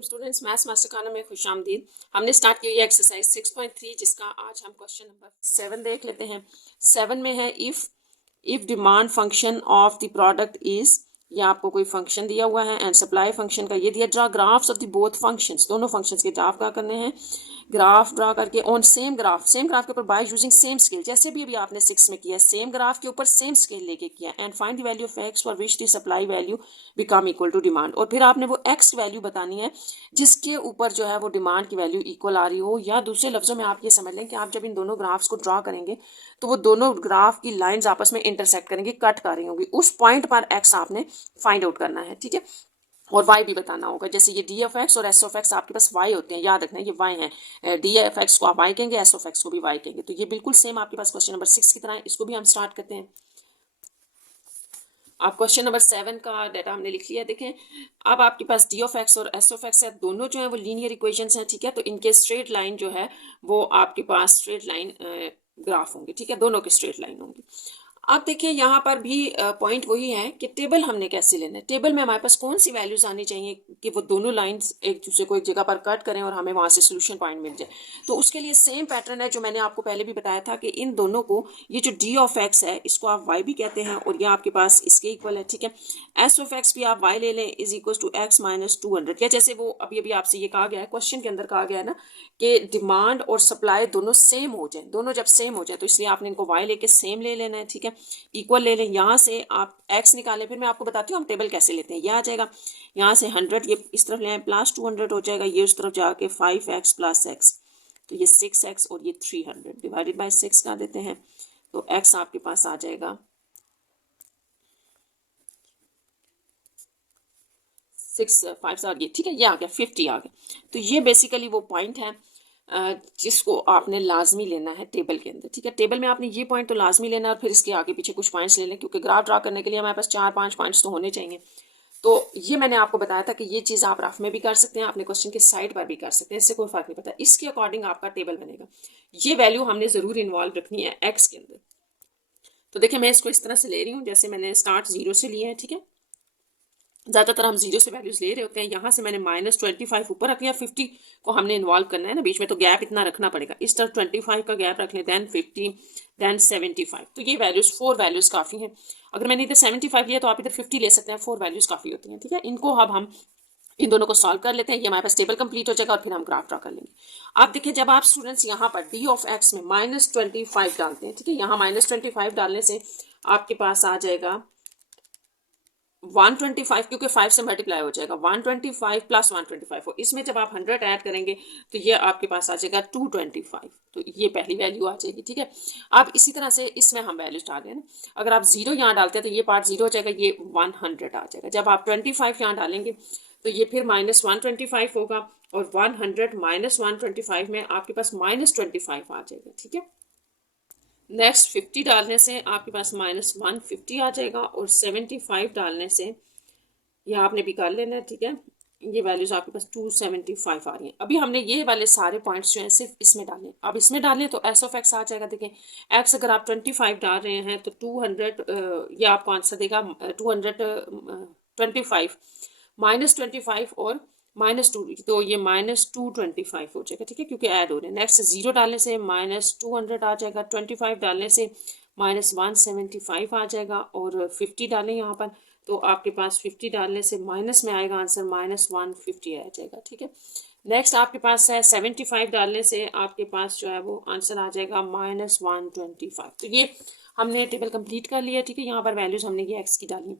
वालेकुम students, maths master खाना में खुशामदीद। हमने स्टार्ट की है एक्सरसाइज 6.3 जिसका आज हम क्वेश्चन नंबर 7 देख लेते हैं। 7 में है if demand function of the product is, या आपको कोई फंक्शन दिया हुआ है एंड सप्लाई फंक्शन का ये दिया, draw graphs of the both functions, दोनों फंक्शंस के ग्राफ क्या करने हैं, ग्राफ ड्रा करके ऑन सेम ग्राफ के ऊपर बाय यूजिंग सेम स्केल, जैसे भी अभी आपने 6 में किया, सेम ग्राफ के ऊपर सेम स्केल लेके किया, and find the value of x for which the supply value become equal to demand. और फिर आपने वो एक्स वैल्यू बतानी है जिसके ऊपर जो है वो डिमांड की वैल्यू इक्वल आ रही हो, या दूसरे लफ्जों में आप ये समझ लें कि आप जब इन दोनों ग्राफ्स को ड्रा करेंगे तो वो दोनों ग्राफ की लाइंस आपस में इंटरसेक्ट करेंगी, कट कर रही होंगी, उस पॉइंट पर एक्स आपने फाइंड आउट करना है, ठीक है। और y भी बताना होगा, जैसे ये डी एफ एक्स और एस ऑफ एक्स आपके पास y होते हैं, याद रखना ये y है, डी एफ एक्स को आप y कहेंगे, एस ऑफ एक्स को भी y कहेंगे। तो ये बिल्कुल सेम आपके पास क्वेश्चन नंबर 6 की तरह है, इसको भी हम स्टार्ट करते हैं। आप क्वेश्चन नंबर 7 का डाटा हमने लिख लिया। देखें, अब आपके पास डी ऑफ एक्स और एस ऑफ एक्स है, दोनों जो है वो लीनियर इक्वेशंस हैं, ठीक है। तो इनके स्ट्रेट लाइन जो है वो आपके पास स्ट्रेट लाइन ग्राफ होंगे, ठीक है, दोनों के स्ट्रेट लाइन होंगे। आप देखिए यहाँ पर भी पॉइंट वही है कि टेबल हमने कैसे लेना है, टेबल में हमारे पास कौन सी वैल्यूज आनी चाहिए कि वो दोनों लाइंस एक दूसरे को एक जगह पर कट करें और हमें वहाँ से सोल्यूशन पॉइंट मिल जाए। तो उसके लिए सेम पैटर्न है जो मैंने आपको पहले भी बताया था कि इन दोनों को, ये जो डी ऑफ एक्स है इसको आप वाई भी कहते हैं और ये आपके पास इसके इक्वल है, ठीक है। एस ऑफ एक्स भी आप वाई ले लें is equal to x minus 200, या जैसे वो अभी अभी आपसे ये कहा गया है, क्वेश्चन के अंदर कहा गया है ना कि डिमांड और सप्लाई दोनों सेम हो जाए, दोनों जब सेम हो जाए तो इसलिए आपने इनको वाई लेके सेम ले लेना है, ठीक है, इक्वल ले लें। यहाँ से आप x निकालें, फिर मैं आपको बताती हूँ हम टेबल कैसे लेते हैं। यह आ जाएगा यहाँ से 100, ये इस तरफ ले प्लस 200 हो जाएगा, ये उस तरफ जाके 5x प्लस x, तो ये 6x और ये 300 डिवाइडेड बाय 6 कर देते हैं, तो x आपके पास आ जाएगा 6 5 ये, ठीक है, ये आ गया 50 आ गया। तो ये बेसिकली वो पॉइंट है जिसको आपने लाजमी लेना है टेबल के अंदर, ठीक है। टेबल में आपने ये पॉइंट तो लाजमी लेना है और फिर इसके आगे पीछे कुछ पॉइंट्स ले लें, क्योंकि ग्राफ ड्रा करने के लिए हमारे पास 4-5 पॉइंट्स तो होने चाहिए। तो ये मैंने आपको बताया था कि ये चीज़ आप रफ में भी कर सकते हैं, अपने क्वेश्चन के साइड पर भी कर सकते हैं, इससे कोई फर्क नहीं पड़ता, इसके अकॉर्डिंग आपका टेबल बनेगा। ये वैल्यू हमने ज़रूर इन्वॉल्व रखनी है एक्स के अंदर। तो देखिए मैं इसको इस तरह से ले रही हूँ, जैसे मैंने स्टार्ट 0 से लिया है, ठीक है। ज़्यादातर हम 0 से वैल्यूज ले रहे होते हैं, यहाँ से मैंने -25 ऊपर रख लिया, 50 को हमने इन्वॉल्व करना है ना बीच में, तो गैप इतना रखना पड़ेगा, इस तरफ 25 का गैप रख लें, दैन 50 दैन 75। तो ये वैल्यूज 4 वैल्यूज काफ़ी हैं। अगर मैंने इधर 75 लिया तो आप इधर 50 ले सकते हैं, 4 वैल्यूज काफ़ी होती हैं, ठीक है। इनको अब हम इन दोनों को सॉल्व कर लेते हैं, ये हमारे पास टेबल कंप्लीट हो जाएगा और फिर हम ग्राफ ड्रा कर लेंगे। आप देखिए जब आप स्टूडेंट्स यहाँ पर डी ऑफ एक्स में -25 डालते हैं, ठीक है, यहाँ -25 डालने से आपके पास आ जाएगा 125, क्योंकि 5 से मल्टीप्लाई हो जाएगा, 125 प्लस 125 हो, इसमें जब आप 100 ऐड करेंगे तो ये आपके पास आ जाएगा 225, तो ये पहली वैल्यू आ जाएगी, ठीक है। अब इसी तरह से इसमें हम वैल्यूज डाल दें ना, अगर आप 0 यहाँ डालते हैं तो ये पार्ट 0 हो जाएगा, ये 100 आ जाएगा। जब आप 25 यहाँ डालेंगे तो ये फिर -125 होगा, और 100 माइनस 125 में आपके पास -25 आ जाएगा, ठीक है। नेक्स्ट 50 डालने से आपके पास -150 आ जाएगा, और 75 डालने से यह आपने भी कर लेना है, ठीक है। ये वैल्यूज आपके पास 275 आ रही हैं। अभी हमने ये वाले सारे पॉइंट्स जो हैं सिर्फ इसमें डालें, अब इसमें डालें तो एस ऑफ एक्स आ जाएगा। देखें एक्स अगर आप 25 डाल रहे हैं तो 200, ये आपको आंसर देगा 225 -25 और -2, तो ये -225 हो जाएगा, ठीक है, क्योंकि ऐड हो रहे हैं। नेक्स्ट 0 डालने से -200 आ जाएगा, 25 डालने से -175 आ जाएगा, और 50 डालें यहाँ पर तो आपके पास 50 डालने से माइनस में आएगा आंसर -150 आ जाएगा, ठीक है। नेक्स्ट आपके पास है 75 डालने से आपके पास जो है वो आंसर आ जाएगा -125। तो ये हमने टेबल कंप्लीट कर लिया, ठीक है। यहाँ पर वैल्यूज हमने ये एक्स की डाली।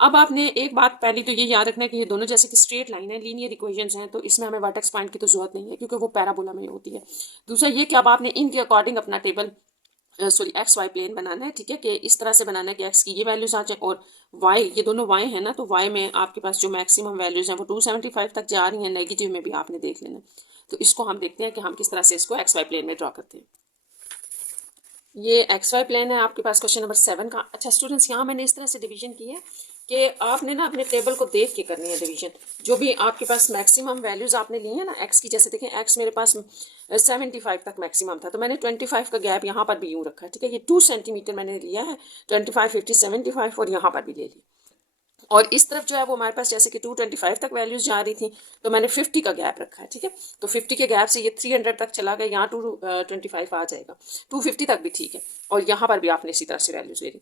अब आपने एक बात पहली तो ये याद रखना है कि ये दोनों जैसे कि स्ट्रेट लाइन है, लीनियर इक्वेशंस हैं, तो इसमें हमें वर्टेक्स पॉइंट की तो जरूरत नहीं है क्योंकि वो पैराबोला में होती है। दूसरा ये कि अब आपने इनके अकॉर्डिंग अपना table sorry X Y plane बनाना है, ठीक है, कि इस तरह से बनाना है कि एक्स की ये वैल्यूज आ जाए और वाई, ये दोनों वाई है ना, तो वाई में आपके पास जो मैक्सिमम वैल्यूज हैं वो 275 तक जा रही हैं, नेगेटिव में भी आपने देख लेना। तो इसको हम देखते हैं कि हम किस तरह से इसको एक्स वाई प्लेन में ड्रॉ करते हैं। ये एक्स वाई प्लेन है आपके पास क्वेश्चन नंबर 7 का। अच्छा स्टूडेंट्स, यहाँ मैंने इस तरह से डिवीजन की है कि आपने ना अपने टेबल को देख के करनी है डिवीजन, जो भी आपके पास मैक्सिमम वैल्यूज आपने ली है ना एक्स की, जैसे देखें एक्स मेरे पास 75 तक मैक्सिमम था, तो मैंने 25 का गैप यहाँ पर भी यूँ रखा है, ठीक है। ये 2 सेंटीमीटर मैंने लिया है, 25 50 75 और यहाँ पर भी ले लिया। और इस तरफ जो है वो हमारे पास जैसे कि 225 तक वैल्यूज जा रही थी, तो मैंने 50 का गैप रखा है, ठीक है। तो 50 के गैप से ये 300 तक चला गया, यहाँ 225 आ जाएगा, 250 तक भी ठीक है, और यहाँ पर भी आपने इसी तरह से वैल्यूज ले ली।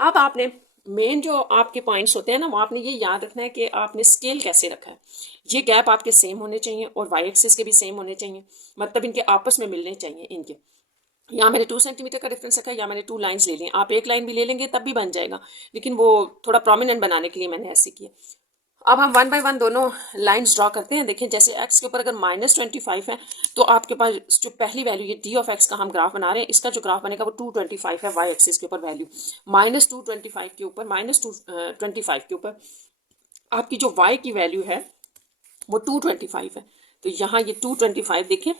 अब आपने मेन जो आपके पॉइंट्स होते हैं ना, वो आपने ये याद रखना है कि आपने स्केल कैसे रखा है। ये गैप आपके सेम होने चाहिए और वाई एक्सिस के भी सेम होने चाहिए, मतलब इनके आपस में मिलने चाहिए इनके। यहाँ मैंने 2 सेंटीमीटर का डिफरेंस रखा है, या मैंने 2 लाइंस ले ली, आप एक लाइन भी ले लेंगे तब भी बन जाएगा, लेकिन वो थोड़ा प्रोमिनेंट बनाने के लिए मैंने ऐसे किया। अब हम 1 बाय 1 दोनों लाइंस ड्रॉ करते हैं। देखिए जैसे x के ऊपर अगर -25 है तो आपके पास जो पहली वैल्यू ये d ऑफ x का हम ग्राफ बना रहे हैं, इसका जो ग्राफ बनेगा वो 225 है y एक्सिस के ऊपर वैल्यू, -225 के ऊपर -225 के ऊपर आपकी जो y की वैल्यू है वो 225 है। तो यहाँ ये 225 देखिए,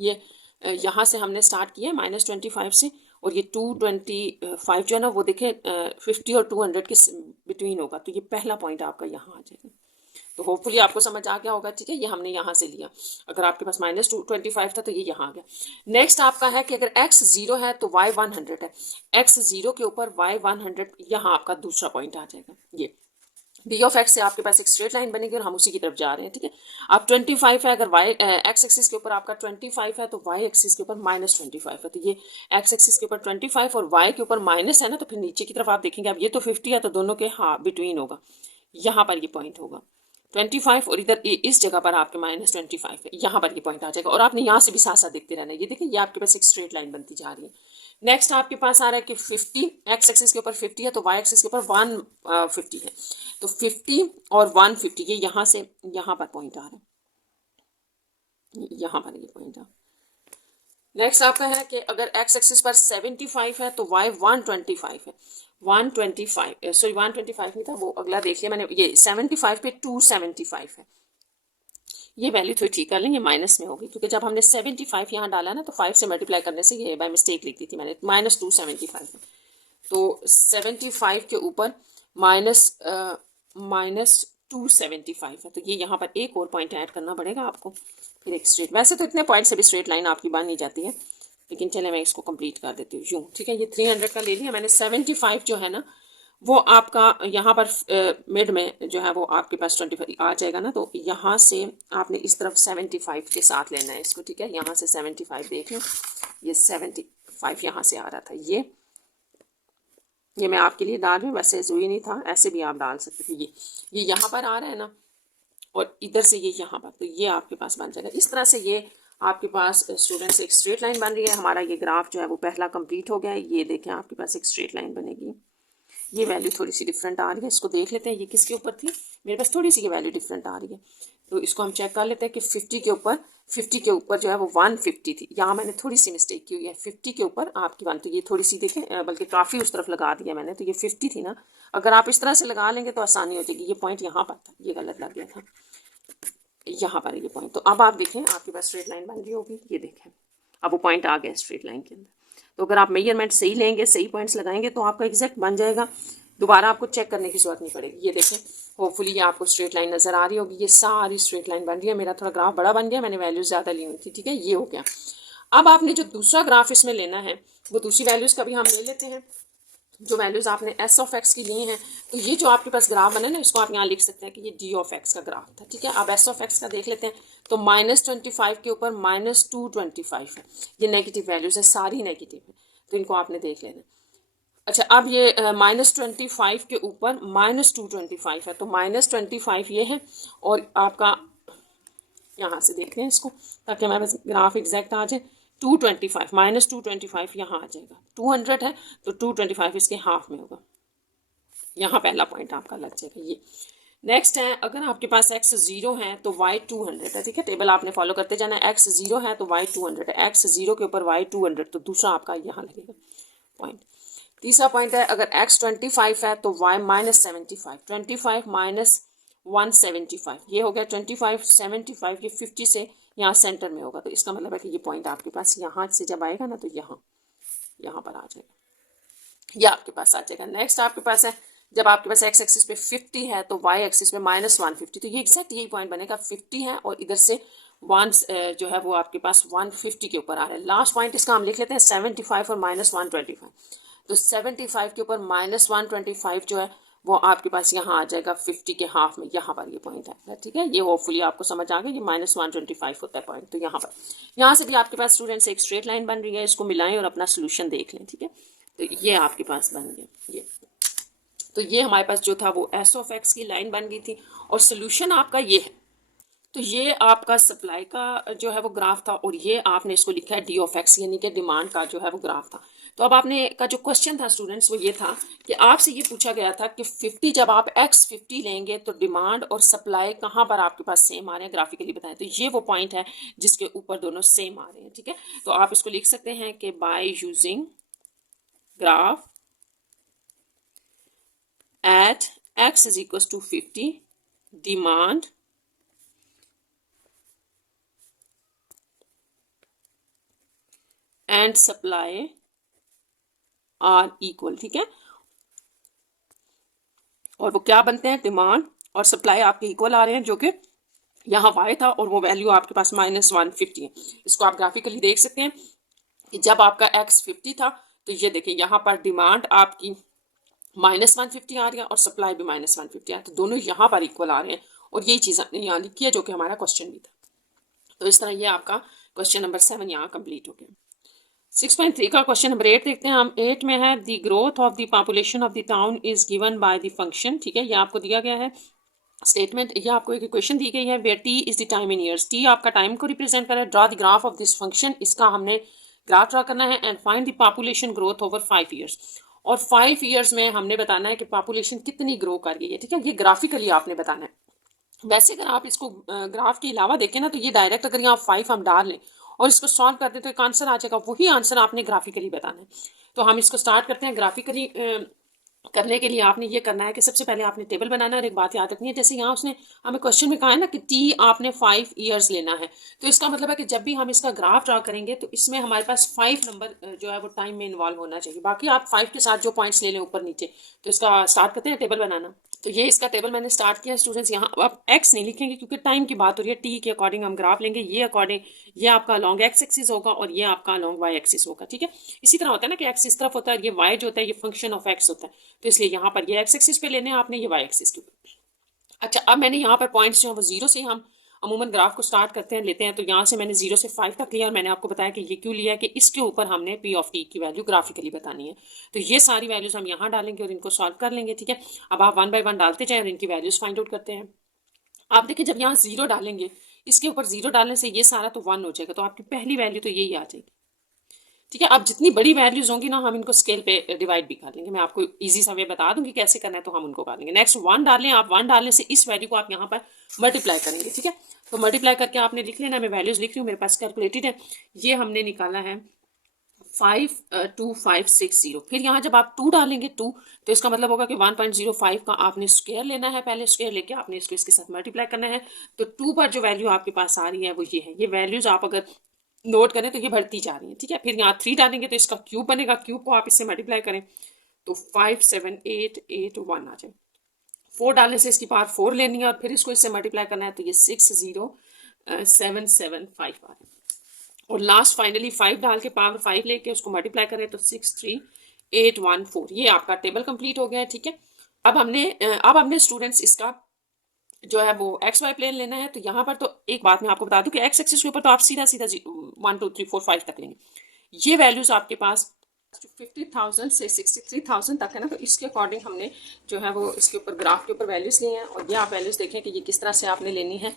ये यहाँ से हमने स्टार्ट किया -25 से, और ये 225 जो है ना वो देखें 50 और 200 के बिटवीन होगा, तो ये पहला पॉइंट आपका यहाँ आ जाएगा। तो होपफुली आपको समझ आ गया होगा, ठीक है। ये हमने यहाँ से लिया, अगर आपके पास -225 था तो ये यहाँ आ गया। नेक्स्ट आपका है कि अगर x 0 है तो y 100 है, x 0 के ऊपर y 100, यहाँ आपका दूसरा पॉइंट आ जाएगा। ये डी ऑफ एक्स से आपके पास एक स्ट्रेट लाइन बनेगी और हम उसी की तरफ जा रहे हैं, ठीक है। अब 25 है, अगर वाई एक्स एक्सिस के ऊपर आपका 25 है तो वाई एक्सिस के ऊपर -25 है, तो ये एक्स एक्सिस के ऊपर 25 और वाई के ऊपर माइनस है ना, तो फिर नीचे की तरफ आप देखेंगे अब ये तो 50 है, तो दोनों के हाँ बिटवीन होगा, यहाँ पर ये पॉइंट होगा 25, और इधर इस जगह पर आपके -25 है, यहाँ पर ये पॉइंट आ जाएगा, और आपने यहाँ से भी साथ साथ देखते रहना है। ये देखिए ये आपके पास एक स्ट्रेट लाइन बनती जा रही है। नेक्स्ट आपके पास आ रहा है कि 50 एक्स एक्सिस के ऊपर 50 है तो वाई एक्सिस के ऊपर 150 है, तो 50 और 150 ये यहाँ से यहाँ पर पॉइंट आ रहा है, यहाँ पर ये पॉइंट आ। नेक्स्ट आपका है कि अगर एक्स एक्सिस पर 75 है तो वाई 125 है, 125 सॉरी 125 नहीं था वो, अगला देख लिया मैंने, ये 75 पे 275 है। ये वैल्यू थोड़ी ठीक कर लें, ये माइनस में होगी क्योंकि जब हमने 75 यहाँ डाला ना तो 5 से मल्टीप्लाई करने से ये बाय मिस्टेक लिख दी थी मैंने, -275 है, तो 75 के ऊपर -275 है, तो ये यहाँ पर एक और पॉइंट ऐड करना पड़ेगा आपको, फिर एक स्ट्रेट। वैसे तो इतने पॉइंट से भी स्ट्रेट लाइन आपकी बन नहीं जाती है, लेकिन चले मैं इसको कंप्लीट कर देती हूँ यूँ, ठीक है। ये 300 का ले लिया मैंने, 75 जो है ना वो आपका यहाँ पर मिड में जो है वो आपके पास 25 आ जाएगा ना, तो यहाँ से आपने इस तरफ 75 के साथ लेना है इसको, ठीक है। यहाँ से 75 देख लो, ये 75 यहाँ से आ रहा था, ये मैं आपके लिए डाल रही हूँ, वैसे ज़रूरी नहीं था, ऐसे भी आप डाल सकते थे। ये यहाँ पर आ रहा है ना, और इधर से ये यहाँ पर, तो ये आपके पास बन जाएगा। इस तरह से ये आपके पास स्टूडेंट्स एक स्ट्रेट लाइन बन रही है। हमारा ये ग्राफ जो है वो पहला कंप्लीट हो गया है। ये देखें आपके पास एक स्ट्रेट लाइन बनेगी, ये वैल्यू थोड़ी सी डिफरेंट आ रही है, इसको देख लेते हैं ये किसके ऊपर थी, मेरे पास थोड़ी सी ये वैल्यू डिफरेंट आ रही है, तो इसको हम चेक कर लेते हैं कि 50 के ऊपर जो है वो 150 थी, यहाँ मैंने थोड़ी सी मिस्टेक की हुई है, 50 के ऊपर आपकी 1, तो ये थोड़ी सी देखें, बल्कि काफ़ी उस तरफ लगा दिया मैंने, तो ये 50 थी ना, अगर आप इस तरह से लगा लेंगे तो आसानी हो जाएगी। ये पॉइंट यहाँ पर था, ये गलत लग गया था, यहाँ पर ये पॉइंट, तो अब आप देखें आपके पास स्ट्रेट लाइन बन रही होगी, ये देखें अब वो पॉइंट आ गया स्ट्रेट लाइन के अंदर। तो अगर आप मेजरमेंट सही लेंगे, सही पॉइंट्स लगाएंगे तो आपका एग्जैक्ट बन जाएगा, दोबारा आपको चेक करने की जरूरत नहीं पड़ेगी। ये देखें होपफुली ये आपको स्ट्रेट लाइन नज़र आ रही होगी, ये सारी स्ट्रेट लाइन बन रही है। मेरा थोड़ा ग्राफ बड़ा बन गया, मैंने वैल्यूज ज़्यादा ली हुई थी, ठीक है, ये हो गया। अब आपने जो दूसरा ग्राफ इसमें लेना है वो दूसरी वैल्यूज़ का भी हम ले लेते हैं, जो वैल्यूज़ आपने एस ऑफ एक्स की लिए हैं। तो ये जो आपके पास ग्राफ बना ना, इसको आप यहाँ लिख सकते हैं कि ये डी ऑफ एक्स का ग्राफ था, ठीक है। अब एस ऑफ एक्स का देख लेते हैं, तो -25 के ऊपर -225 है, ये नेगेटिव वैल्यूज़ है, सारी नेगेटिव है, तो इनको आपने देख लेना। अच्छा अब ये -25 के ऊपर -225 है, तो -25 ये है, और आपका यहाँ से देख लें इसको ताकि हमारे पास ग्राफ एग्जैक्ट आ जाए, 225 -225 यहाँ आ जाएगा, 200 है तो 225 इसके हाफ में होगा, यहाँ पहला पॉइंट आपका लग जाएगा। ये नेक्स्ट है, अगर आपके पास x 0 है तो y 200 है, ठीक है, टेबल आपने फॉलो करते जाना है, x 0 है तो y 200 है, x 0 के ऊपर y 200, तो दूसरा आपका यहाँ लगेगा पॉइंट। तीसरा पॉइंट है, अगर x 25 है तो y -75, 25 -175, ये हो गया 25, 75, ये 50 से यहाँ सेंटर में होगा, तो इसका मतलब है कि ये पॉइंट आपके पास यहाँ से जब आएगा ना तो यहाँ पर आ जाएगा, ये आपके पास आ जाएगा। नेक्स्ट आपके पास है, जब आपके पास x एक्सिस पे 50 है तो y एक्सिस पे -150, तो ये एग्जैक्ट यही पॉइंट बनेगा, 50 है और इधर से 1 जो है वो आपके पास 150 के ऊपर आ रहा है। लास्ट पॉइंट इसका हम लिख लेते हैं 75 और -125, तो 75 के ऊपर -125 जो है वो आपके पास यहाँ आ जाएगा 50 के हाफ में, यहाँ पर ये पॉइंट आएगा, ठीक है। ये होपफुली आपको समझ आ गया, ये -125 होता है पॉइंट। तो यहाँ पर, यहाँ से भी आपके पास स्टूडेंट्स एक स्ट्रेट लाइन बन रही है, इसको मिलाएं और अपना सोल्यूशन देख लें, ठीक है। तो ये आपके पास बन गया ये। तो ये हमारे पास जो था वो एस ऑफ एक्स की लाइन बन गई थी, और सोल्यूशन आपका ये है। तो ये आपका सप्लाई का जो है वो ग्राफ था, और ये आपने इसको लिखा है डी ऑफ एक्स, यानी कि डिमांड का जो है वो ग्राफ था। तो अब आपने का जो क्वेश्चन था स्टूडेंट्स वो ये था कि आपसे ये पूछा गया था कि 50 जब आप एक्स 50 लेंगे तो डिमांड और सप्लाई कहाँ पर आपके पास सेम आ रहे हैं, ग्राफिकली बताएं। तो ये वो पॉइंट है जिसके ऊपर दोनों सेम आ रहे हैं, ठीक है। तो आप इसको लिख सकते हैं कि by using graph at x is equal to 50 demand and supply are equal, ठीक है। और वो क्या बनते हैं, डिमांड और सप्लाई आपके इक्वल आ रहे हैं, जो कि यहाँ y था और वो वैल्यू आपके पास -150 है। इसको आप ग्राफिकली देख सकते हैं कि जब आपका x 50 था तो ये देखिए यहाँ पर डिमांड आपकी -150 आ रही है और सप्लाई भी -150 है, तो दोनों यहाँ पर इक्वल आ रहे हैं। और यही चीज़ हमने यहाँ लिखी है जो कि हमारा क्वेश्चन भी था। तो इस तरह ये आपका क्वेश्चन नंबर 7 यहाँ कंप्लीट हो गया। 6.3 का क्वेश्चन नंबर 8 देखते हैं हम। 8 में है the growth of the population of the town is given by the function, ठीक है। ये आपको दिया गया है स्टेटमेंट, ये आपको एक इक्वेशन दी गई है where t is the time in years. T आपका टाइम को रिप्रेजेंट कर रहा है। Draw the graph of this function, इसका हमने ग्राफ ड्रॉ करना है। And find the population growth over 5 years, और 5 ईयर्स में हमने बताना है कि पॉपुलेशन कितनी ग्रो कर गई है, ठीक है। ये ग्राफिकली आपने बताना है। वैसे अगर आप इसको ग्राफ के अलावा देखें ना तो ये डायरेक्ट अगर यहाँ 5 हम डाल लें और इसको सॉल्व कर दें तो एक आंसर आ जाएगा, वही आंसर आपने ग्राफिकली बताना है। तो हम इसको स्टार्ट करते हैं। ग्राफिकली करने के लिए आपने ये करना है कि सबसे पहले आपने टेबल बनाना है। और एक बात याद रखनी है, जैसे यहाँ उसने हमें क्वेश्चन में कहा है ना कि टी आपने 5 ईयर्स लेना है, तो इसका मतलब है कि जब भी हम इसका ग्राफ ड्रा करेंगे तो इसमें हमारे पास 5 नंबर जो है वो टाइम में इन्वॉल्व होना चाहिए। बाकी आप 5 के साथ जो पॉइंट्स ले लें ऊपर नीचे। तो इसका स्टार्ट करते हैं टेबल बनाना। तो ये इसका टेबल मैंने स्टार्ट किया स्टूडेंट्स। यहाँ आप एक्स नहीं लिखेंगे क्योंकि टाइम की बात हो रही है। टी के अकॉर्डिंग हम ग्राफ लेंगे, ये अकॉर्डिंग ये आपका लॉन्ग एक्स एक्सिस होगा और ये आपका लॉन्ग वाई एक्सिस होगा, ठीक है। इसी तरह होता है ना कि एक्स इस तरफ होता है, ये वाई जो होता है ये फंक्शन ऑफ एक्स होता है, तो इसलिए यहाँ पर ये एक्स एक्सिस पे लेने हैं आपने, ये वाई एक्सिस के ऊपर। अच्छा, अब मैंने यहाँ पर पॉइंट्स जो है वो 0 से हम अमूमन ग्राफ को स्टार्ट करते हैं लेते हैं। तो यहाँ से मैंने 0 से 5 तक लिया और मैंने आपको बताया कि ये क्यों लिया है कि इसके ऊपर हमने पी ऑफ टी की वैल्यू ग्राफिकली बतानी है। तो ये सारी वैल्यूज हम यहाँ डालेंगे और इनको सॉल्व कर लेंगे, ठीक है। अब आप 1 बाय 1 डालते जाएं और इनकी वैल्यूज फाइंड आउट करते हैं। आप देखिए जब यहाँ 0 डालेंगे, इसके ऊपर 0 डालने से ये सारा तो 1 हो जाएगा, तो आपकी पहली वैल्यू तो यही आ जाएगी, ठीक है। अब जितनी बड़ी वैल्यूज होंगी ना हम इनको स्केल पे डिवाइड भी कर लेंगे। मैं आपको इजी सा वे बता दूंगी कैसे करना है, तो हम उनको कर लेंगे। नेक्स्ट 1 डालें आप, 1 डालने से इस वैल्यू को आप यहाँ पर मल्टीप्लाई करेंगे, ठीक है। तो मल्टीप्लाई करके आपने लिख लेना, मैं वैल्यूज लिख रही हूँ, मेरे पास कैलकुलेटेड है। ये हमने निकाला है 52560। फिर यहाँ जब आप 2 डालेंगे 2, तो इसका मतलब होगा कि 1.05 का आपने स्क्वायर लेना है। पहले स्क्वायर लेके आपने इसको इसके साथ मल्टीप्लाई करना है। तो 2 पर जो वैल्यू आपके पास आ रही है वो ये है। ये वैल्यूज आप अगर नोट करें तो ये बढ़ती जा रही है, ठीक है। फिर यहाँ 3 डालेंगे तो इसका क्यूब बनेगा, क्यूब को आप इससे मल्टीप्लाई करें तो 57881 आ जाए। 4 डालने से इसकी पावर 4 लेनी है और फिर इसको इससे मल्टीप्लाई करना है, तो ये 60775 आ रहा है। और लास्ट फाइनली 5 डाल के पावर 5 लेके उसको मल्टीप्लाई करें तो 63814। ये आपका टेबल कंप्लीट हो गया है, ठीक है। अब हमने स्टूडेंट्स इसका जो है वो एक्स वाई प्लेन लेना है। तो यहाँ पर तो एक बात मैं आपको बता दूं कि एक्स एक्सिस के ऊपर तो आप सीधा 1 2 3 4 5 तक लेंगे। ये वैल्यूज आपके पास 50,000 से 63,000 तक है ना, तो इसके अकॉर्डिंग हमने जो है वो इसके ऊपर ग्राफ के ऊपर वैल्यूज लिए हैं। और ये आप वैल्यूज देखें कि ये किस तरह से आपने लेनी है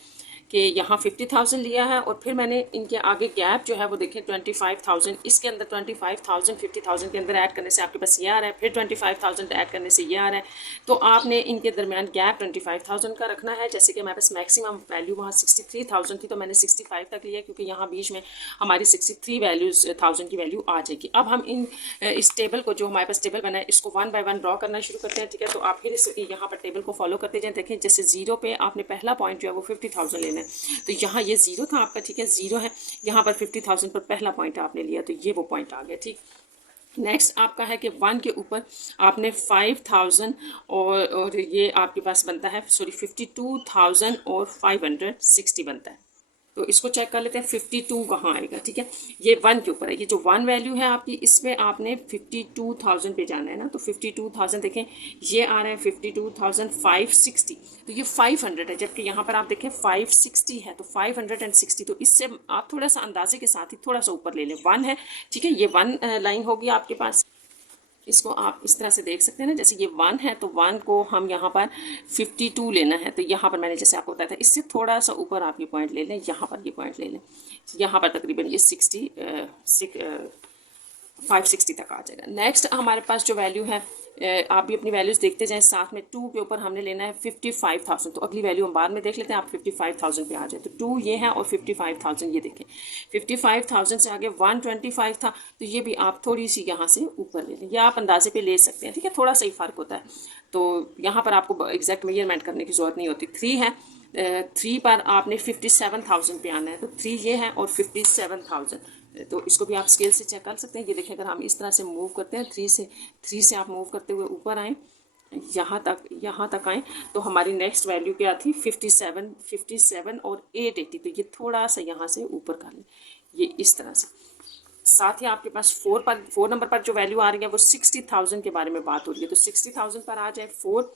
कि यहाँ 50,000 लिया है और फिर मैंने इनके आगे गैप जो है वो देखें 25,000, इसके अंदर 25,000 50,000 के अंदर ऐड करने से आपके पास ये आ रहा है, फिर 25,000 ऐड करने से ये आ रहा है। तो आपने इनके दरमियान गैप 25,000 का रखना है। जैसे कि हमारे पास मैक्सिमम वैल्यू वहाँ 63,000 थी तो मैंने 65 तक लिया क्योंकि यहाँ बीच में हमारी 63 वैल्यूज 1000 की वैल्यू आ जाएगी। अब हम इस टेबल को जो हमारे पास टेबल बना है इसको 1 बाय 1 ड्रॉ करना शुरू करते हैं, ठीक है। तो आप फिर यहाँ पर टेबल को फॉलो करते जाएं। देखें जैसे 0 पे आपने पहला पॉइंट जो है वो 50,000 लेना है, तो यहाँ ये 0 था आपका, ठीक है, 0 है। यहाँ पर 50,000 पर पहला पॉइंट आपने लिया तो ये वो पॉइंट आ गया, ठीक। नेक्स्ट आपका है कि 1 के ऊपर आपने 5,000 और ये आपके पास बनता है 52,560 बनता है। तो इसको चेक कर लेते हैं 52 कहाँ आएगा, ठीक है। ये 1 के ऊपर है, ये जो 1 वैल्यू है आपकी, इसमें आपने 52,000 पे जाना है ना। तो 52,000 देखें, ये आ रहा है 52,560, तो ये 500 है, जबकि यहाँ पर आप देखें 560 है, तो 560, तो इससे आप थोड़ा सा अंदाजे के साथ ही थोड़ा सा ऊपर ले लें, 1 है, ठीक है। ये 1 लाइन होगी आपके पास। इसको आप इस तरह से देख सकते हैं ना, जैसे ये 1 है तो 1 को हम यहाँ पर 52 लेना है, तो यहाँ पर मैंने जैसे आपको बताया था, इससे थोड़ा सा ऊपर आप ये पॉइंट ले लें, यहाँ पर ये पॉइंट ले लें, यहाँ पर तकरीबन ये 560 तक आ जाएगा। नेक्स्ट हमारे पास जो वैल्यू है, आप भी अपनी वैल्यूज़ देखते जाएं, साथ में 2 के ऊपर हमने लेना है 55,000, तो अगली वैल्यू हम बाद में देख लेते हैं। आप 55,000 पे आ जाए, तो 2 ये है और 55,000 ये देखें। 55,000 से आगे 125 था, तो ये भी आप थोड़ी सी यहाँ से ऊपर ले लें, या आप अंदाजे पे ले सकते हैं, ठीक है, थोड़ा सा ही फ़र्क होता है। तो यहाँ पर आपको एग्जैक्ट मेजरमेंट करने की ज़रूरत नहीं होती। 3 है, 3 पर आपने 57,000 पे आना है, तो 3 ये है और 57,000, तो इसको भी आप स्केल से चेक कर सकते हैं। ये देखें, अगर हम इस तरह से मूव करते हैं, 3 से आप मूव करते हुए ऊपर आएँ, यहाँ तक आएँ, तो हमारी नेक्स्ट वैल्यू क्या थी, 57 और 880, तो ये थोड़ा सा यहाँ से ऊपर कर लें, ये इस तरह से। साथ ही आपके पास 4 नंबर पर जो वैल्यू आ रही है वो 60,000 के बारे में बात हो रही है, तो 60,000 पर आ जाए 4,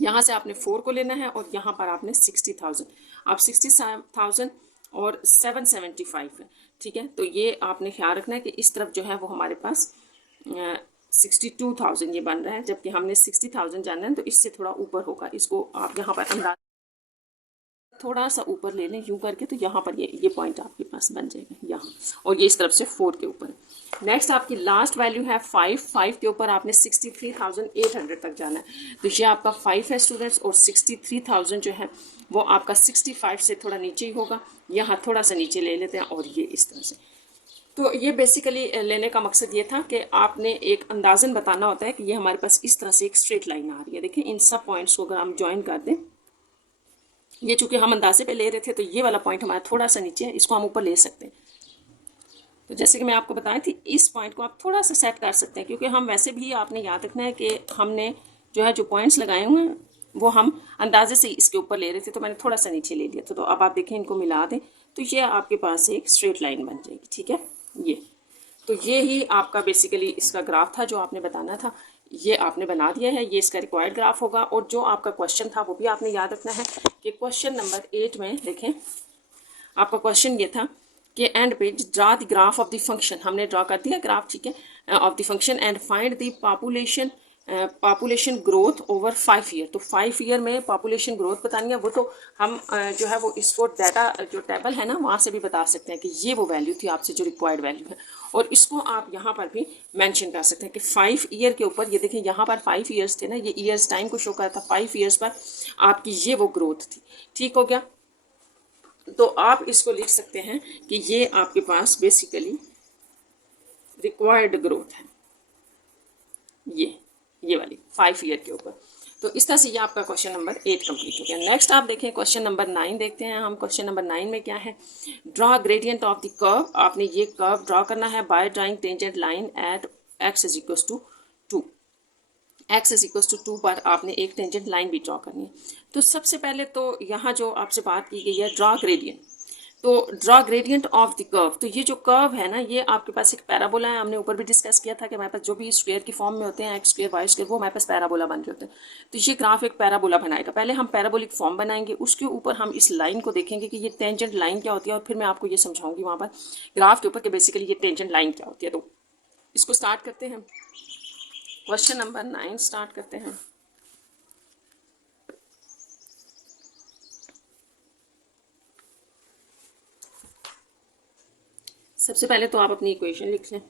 यहाँ से आपने 4 को लेना है और यहाँ पर आपने 60,000, आप 60,000 और 775 है, ठीक है। तो ये आपने ख्याल रखना है कि इस तरफ जो है वो हमारे पास 62,000 ये बन रहा है, जबकि हमने 60,000 जाना है, तो इससे थोड़ा ऊपर होगा। इसको आप यहाँ पर अंदाज थोड़ा सा ऊपर ले लें यूँ करके, तो यहाँ पर ये पॉइंट आपके पास बन जाएगा यहाँ, और ये इस तरफ से 4 के ऊपर। नेक्स्ट आपकी लास्ट वैल्यू है 5 के ऊपर आपने 63,800 तक जाना है, तो ये आपका 5 है स्टूडेंट्स, और 63,000 जो है वो आपका 65 से थोड़ा नीचे ही होगा। यहाँ थोड़ा सा नीचे ले लेते हैं, और ये इस तरह से। तो ये बेसिकली लेने का मकसद ये था कि आपने एक अंदाज़न बताना होता है कि ये हमारे पास इस तरह से एक स्ट्रेट लाइन आ रही है। देखिए, इन सब पॉइंट्स को अगर हम ज्वाइन कर दें, ये चूंकि हम अंदाजे पे ले रहे थे, तो ये वाला पॉइंट हमारा थोड़ा सा नीचे है, इसको हम ऊपर ले सकते हैं। तो जैसे कि मैं आपको बताई थी, इस पॉइंट को आप थोड़ा सा सेट कर सकते हैं, क्योंकि हम वैसे भी, आपने याद रखना है कि हमने जो पॉइंट्स लगाए हुए हैं वो हम अंदाजे से इसके ऊपर ले रहे थे, तो मैंने थोड़ा सा नीचे ले लिया था। तो अब आप देखें, इनको मिला दें तो ये आपके पास एक स्ट्रेट लाइन बन जाएगी, ठीक है। ये ही आपका बेसिकली इसका ग्राफ था जो आपने बताना था, ये आपने बना दिया है, ये इसका रिक्वायर्ड ग्राफ होगा। और जो आपका क्वेश्चन था वो भी आपने याद रखना है कि क्वेश्चन नंबर 8 में देखें, आपका क्वेश्चन ये था कि एंड पे draw the graph of the function, हमने ड्रा कर दिया ग्राफ, ठीक है, of the function, and find the population growth over 5 year. तो 5 ईयर में पॉपुलेशन ग्रोथ बतानी है, वो तो हम जो है वो इसको डाटा जो टेबल है ना, वहाँ से भी बता सकते हैं कि ये वो वैल्यू थी आपसे जो रिक्वायर्ड वैल्यू है। और इसको आप यहाँ पर भी मेंशन कर सकते हैं कि 5 ईयर के ऊपर, ये देखें यहाँ पर 5 ईयर्स थे ना, ये ईयर्स टाइम को शो कर था, 5 ईयर्स पर आपकी ये वो ग्रोथ थी, ठीक हो गया। तो आप इसको लिख सकते हैं कि ये आपके पास बेसिकली रिक्वायर्ड ग्रोथ है, ये वाली 5 ईयर के ऊपर। तो इस तरह से ये आपका क्वेश्चन नंबर 8 कंप्लीट हो गया। नेक्स्ट आप देखें क्वेश्चन नंबर 9 देखते हैं हम। क्वेश्चन नंबर 9 में क्या है, draw gradient of the curve. आपने ये कर्व ड्रा करना है by drawing tangent line at x is equal to 2। x is equal to 2 पर आपने एक टेंजेंट लाइन भी ड्रा करनी है। तो सबसे पहले तो यहाँ जो आपसे बात की गई है ड्रा ग्रेडियंट, तो draw gradient of the curve. तो ये जो कर्व है ना, ये आपके पास एक पैराबोला है। हमने ऊपर भी डिस्कस किया था कि हमारे पास जो भी स्क्वायर की फॉर्म में होते हैं, एक्स स्क्वायर वाई स्क्वायर, वो हमारे पास पैराबोला बन रहे होते हैं। तो ये ग्राफ एक पैराबोला बनाएगा। पहले हम पैराबोलिक फॉर्म बनाएंगे, उसके ऊपर हम इस लाइन को देखेंगे कि ये टेंजेंट लाइन क्या होती है, और फिर मैं आपको ये समझाऊंगी वहाँ पर ग्राफ के ऊपर कि बेसिकली ये टेंजेंट लाइन क्या होती है। तो इसको स्टार्ट करते हैं, क्वेश्चन नंबर 9 स्टार्ट करते हैं। सबसे पहले तो आप अपनी इक्वेशन लिख लें,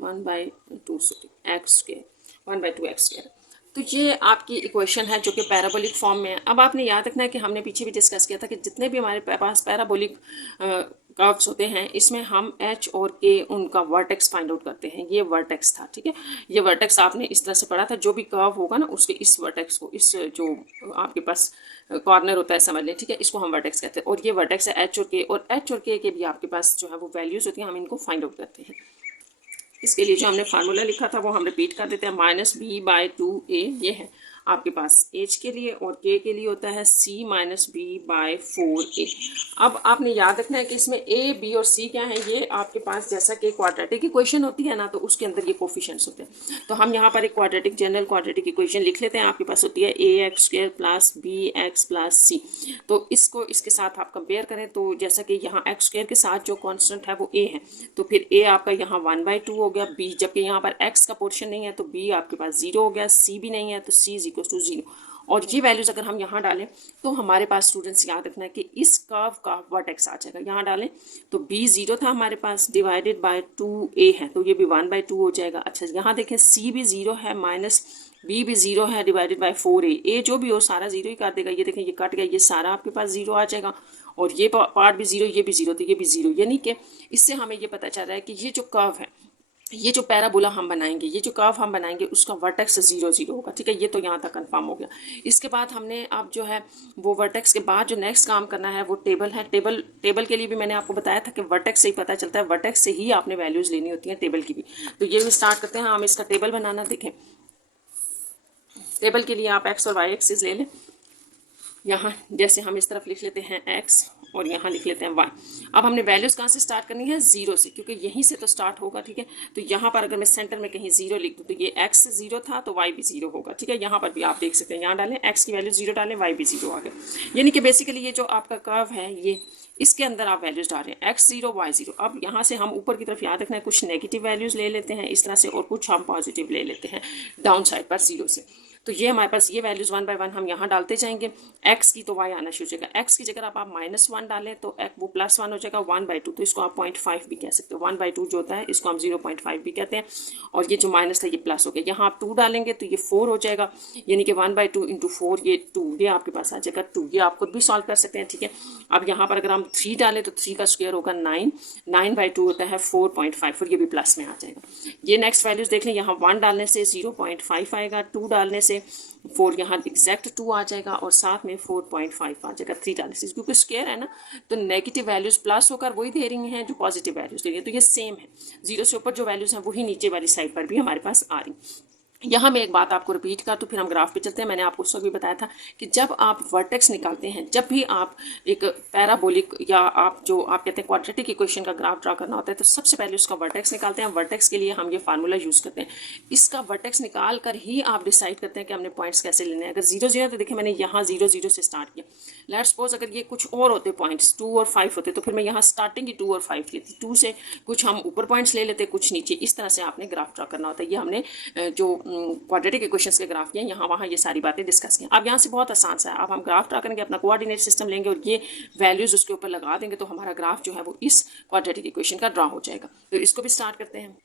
1/2 एक्स स्क्वायर, 1/2 एक्स स्क्वायर। तो ये आपकी इक्वेशन है जो कि पैराबोलिक फॉर्म में है। अब आपने याद रखना है कि हमने पीछे भी डिस्कस किया था कि जितने भी हमारे पास पैराबोलिक कर्व्स होते हैं, इसमें हम एच और के उनका वर्टेक्स फाइंड आउट करते हैं। ये वर्टेक्स था, ठीक है, ये वर्टेक्स आपने इस तरह से पढ़ा था। जो भी कर्व होगा ना, उसके इस वर्टेक्स को, इस जो आपके पास कॉर्नर होता है समझ लें, ठीक है, इसको हम वर्टेक्स कहते हैं। और ये वर्टेक्स है एच और के, और एच और के भी आपके पास जो है वो वैल्यूज़ होती हैं, हम इनको फाइंड आउट करते हैं। इसके लिए जो हमने फार्मूला लिखा था वो हम रिपीट कर देते हैं, -b/2a ये है। आपके पास एच के लिए और के लिए होता है सी माइनस बी बाय 4a। अब आपने याद रखना है कि इसमें ए बी और सी क्या है, ये आपके पास जैसा कि क्वाड्रेटिक इक्वेशन होती है ना, तो उसके अंदर ये कोफिशिएंट्स होते हैं। तो हम यहाँ पर एक क्वाड्रेटिक जनरल क्वाड्रेटिक इक्वेशन लिख लेते हैं। आपके पास होती है A X square plus B X plus C. तो इसको इसके साथ आप कंपेयर करें तो जैसा कि यहाँ एक्स स्क्वायर के साथ जो कांस्टेंट है वो ए है, तो फिर ए आपका यहाँ 1/2 हो गया, बी जबकि यहाँ पर एक्स का पोर्शन नहीं है तो बी आपके पास 0 हो गया, सी भी नहीं है तो सी इज इक्वल टू 0। और ये वैल्यूज अगर हम यहाँ डालें तो हमारे पास स्टूडेंट्स याद रखना है कि इस कर्व का वर्टेक्स आ जाएगा। यहाँ डालें तो b 0 था हमारे पास, डिवाइडेड बाय 2a है तो ये भी 1/2 हो जाएगा। अच्छा यहाँ देखें c भी 0 है माइनस b भी 0 है, डिवाइडेड बाय 4a। a जो भी हो सारा 0 ही कर देगा। ये देखें ये कट गया, ये सारा आपके पास 0 आ जाएगा और ये पार्ट भी 0, ये भी 0 तो ये भी 0। यानी कि इससे हमें ये पता चल रहा है कि ये जो कर्व है, ये जो पैराबोला हम बनाएंगे, ये जो कर्व हम बनाएंगे उसका वर्टेक्स 0 0 होगा। ठीक है, ये तो यहाँ तक कंफर्म हो गया। इसके बाद हमने अब जो है वो वर्टेक्स के बाद जो नेक्स्ट काम करना है वो टेबल है। टेबल के लिए भी मैंने आपको बताया था कि वर्टेक्स से ही पता चलता है, वर्टेक्स से ही आपने वैल्यूज़ लेनी होती हैं टेबल की भी। तो ये भी स्टार्ट करते हैं हम इसका टेबल बनाना। देखें टेबल के लिए आप एक्स और वाई एक्सिस ले लें। यहाँ जैसे हम इस तरफ लिख लेते हैं x और यहाँ लिख लेते हैं y। अब हमने वैल्यूज़ कहाँ से स्टार्ट करनी है, 0 से, क्योंकि यहीं से तो स्टार्ट होगा। ठीक है, तो यहाँ पर अगर मैं सेंटर में कहीं 0 लिख दूँ तो ये x 0 था तो y भी 0 होगा। ठीक है, यहाँ पर भी आप देख सकते हैं, यहाँ डालें x की वैल्यू 0 डालें, y भी 0 आ गया। यानी कि बेसिकली ये जो आपका कर्व है ये इसके अंदर आप वैल्यूज़ डाल रहे हैं x 0 y 0। अब यहाँ से हम ऊपर की तरफ याद रखना है कुछ नेगेटिव वैल्यूज़ ले लेते हैं इस तरह से और कुछ हम पॉजिटिव ले लेते हैं डाउन साइड पर 0 से। तो ये हमारे पास ये वैल्यूज़ 1 बाय 1 हम यहाँ डालते जाएंगे। x की तो y आना शुरू हो जाएगा। x की जगह आप -1 डालें तो वो +1 हो जाएगा 1/2, तो इसको आप 0.5 भी कह सकते हो। 1/2 जो होता है इसको हम 0.5 भी कहते हैं। और ये जो माइनस था ये प्लस हो गया, यहाँ आप 2 डालेंगे तो ये 4 हो जाएगा। यानी कि 1/2 इंटू 4 ये 2, ये आपके पास आ जाएगा 2। ये आप खुद भी सॉल्व कर सकते हैं। ठीक है, अब यहाँ पर अगर हम 3 डालें तो 3 का स्क्वायर होगा 9, 9/2 होता है 4.5 और ये भी प्लस में आ जाएगा। ये नेक्स्ट वैल्यूज़ देख लें, यहाँ 1 डालने से 0.5 आएगा, 2 डालने से 4 यहाँ एग्जैक्ट 2 आ जाएगा और साथ में 4.5 आ जाएगा 3 डालने से, क्योंकि स्क्वायर है ना तो नेगेटिव वैल्यूज़ प्लस होकर वही दे रही हैं जो पॉजिटिव वैल्यूज़ दे रही है। तो ये सेम है, 0 से ऊपर जो वैल्यूज़ हैं वही नीचे वाली साइड पर भी हमारे पास आ रही। यहाँ मैं एक बात आपको रिपीट कर तो फिर हम ग्राफ पे चलते हैं। मैंने आपको उस वक्त भी बताया था कि जब आप वर्टेक्स निकालते हैं, जब भी आप एक पैराबोलिक या आप जो आप कहते हैं क्वाड्रेटिक इक्वेशन का ग्राफ ड्रा करना होता है तो सबसे पहले उसका वर्टेक्स निकालते हैं। वर्टेक्स के लिए हम ये फार्मूला यूज़ करते हैं। इसका वर्टेक्स निकाल कर ही आप डिसाइड करते हैं कि हमने पॉइंट्स कैसे लेने हैं। अगर 0 0 तो देखिए मैंने यहाँ 0 0 से स्टार्ट किया। लेट्स सपोज अगर ये कुछ और होते पॉइंट्स 2 और 5 होते तो फिर मैं यहाँ स्टार्टिंग ही 2 और 5 लेती, 2 से कुछ हम ऊपर पॉइंट्स ले लेते कुछ नीचे। इस तरह से आपने ग्राफ ड्रा करना होता है। ये हमने जो क्वाड्रेटिक इक्वेशंस के ग्राफ किए यहाँ वहाँ ये सारी बातें डिस्कस की। अब यहाँ से बहुत आसान सा है, अब हम ग्राफ ड्रा करेंगे, अपना कोऑर्डिनेट सिस्टम लेंगे और ये वैल्यूज़ उसके ऊपर लगा देंगे तो हमारा ग्राफ जो है वो इस क्वाड्रेटिक इक्वेशन का ड्रा हो जाएगा। तो इसको भी स्टार्ट करते हैं।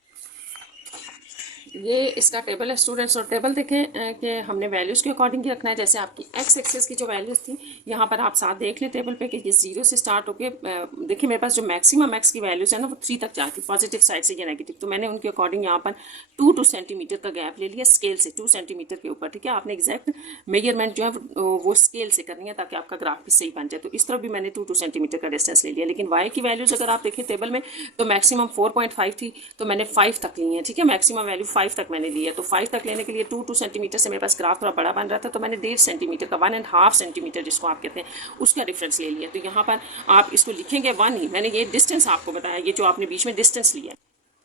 ये इसका टेबल है स्टूडेंट्स, और टेबल देखें कि हमने वैल्यूज़ के अकॉर्डिंग ही रखना है। जैसे आपकी एक्स एक्सेस की जो वैल्यूज़ थी यहाँ पर आप साथ देख लें टेबल पे कि ये 0 से स्टार्ट होके देखिए मेरे पास जो मैक्सिमम एक्स की वैल्यूज़ है ना वो 3 तक जाती, पॉजिटिव साइड से या नेगेटिव। तो मैंने उनके अकॉर्डिंग यहाँ पर 2 सेंटीमीटर का गैप ले लिया स्केल से, 2 सेंटीमीटर के ऊपर। ठीक है, आपने एग्जैक्ट मेजरमेंट जो है वो स्केल से करनी है ताकि आपका ग्राफ भी सही बन जाए। तो इस तरफ भी मैंने 2 सेंटीमीटर का डिस्टेंस ले लिया। लेकिन वाई की वैल्यूज़ अगर आप देखें टेबल में तो मैक्सिमम 4.5 थी तो मैंने 5 तक ली है। ठीक है, मैक्सिमम वैल्यू 5 तक मैंने ली है। तो 5 तक लेने के लिए 2 सेंटीमीटर से मेरे पास ग्राफ थोड़ा बड़ा बन रहा था तो मैंने 1.5 सेंटीमीटर का 1.5 सेंटीमीटर जिसको आप कहते हैं उसका डिफरेंस ले लिया। तो यहाँ पर आप इसको लिखेंगे 1 ही, मैंने ये डिस्टेंस आपको बताया, ये जो आपने बीच में डिस्टेंस लिया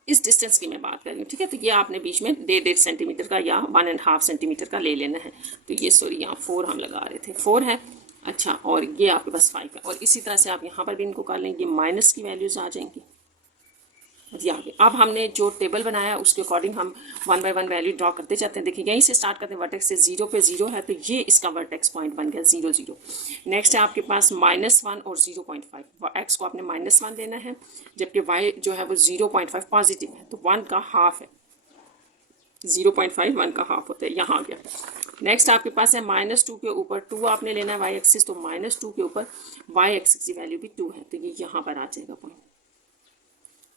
इस डिस्टेंस की मैं बात कर रही हूँ। ठीक है, तो ये आपने बीच में 1.5 सेंटीमीटर का या 1.5 सेंटीमीटर का ले लेना है। तो ये सॉरी यहाँ 4 हम लगा रहे थे, 4 है। अच्छा, और ये आपके पास 5 है और इसी तरह से आप यहाँ पर भी इनको कर लें, ये माइनस की वैल्यूज़ आ जाएंगी। अब हमने जो टेबल बनाया उसके अकॉर्डिंग हम 1 बाय 1 वैल्यू ड्रॉ करते जाते हैं। देखिए यहीं से स्टार्ट करते हैं, वर्टेक्स से 0 पे 0 है तो ये इसका वर्टेक्स पॉइंट बन गया 0 0। नेक्स्ट है आपके पास -1 और 0.5। एक्स को आपने -1 लेना है जबकि वाई जो है वो 0.5 पॉजिटिव है तो 1 का हाफ है, 0.5 1 का हाफ होता है, यहाँ आ गया। नेक्स्ट आपके पास है -2 के ऊपर 2 आपने लेना है वाई एक्सिस, तो -2 के ऊपर वाई एक्सिस की वैल्यू भी 2 है तो ये यहाँ पर आ जाएगा पॉइंट।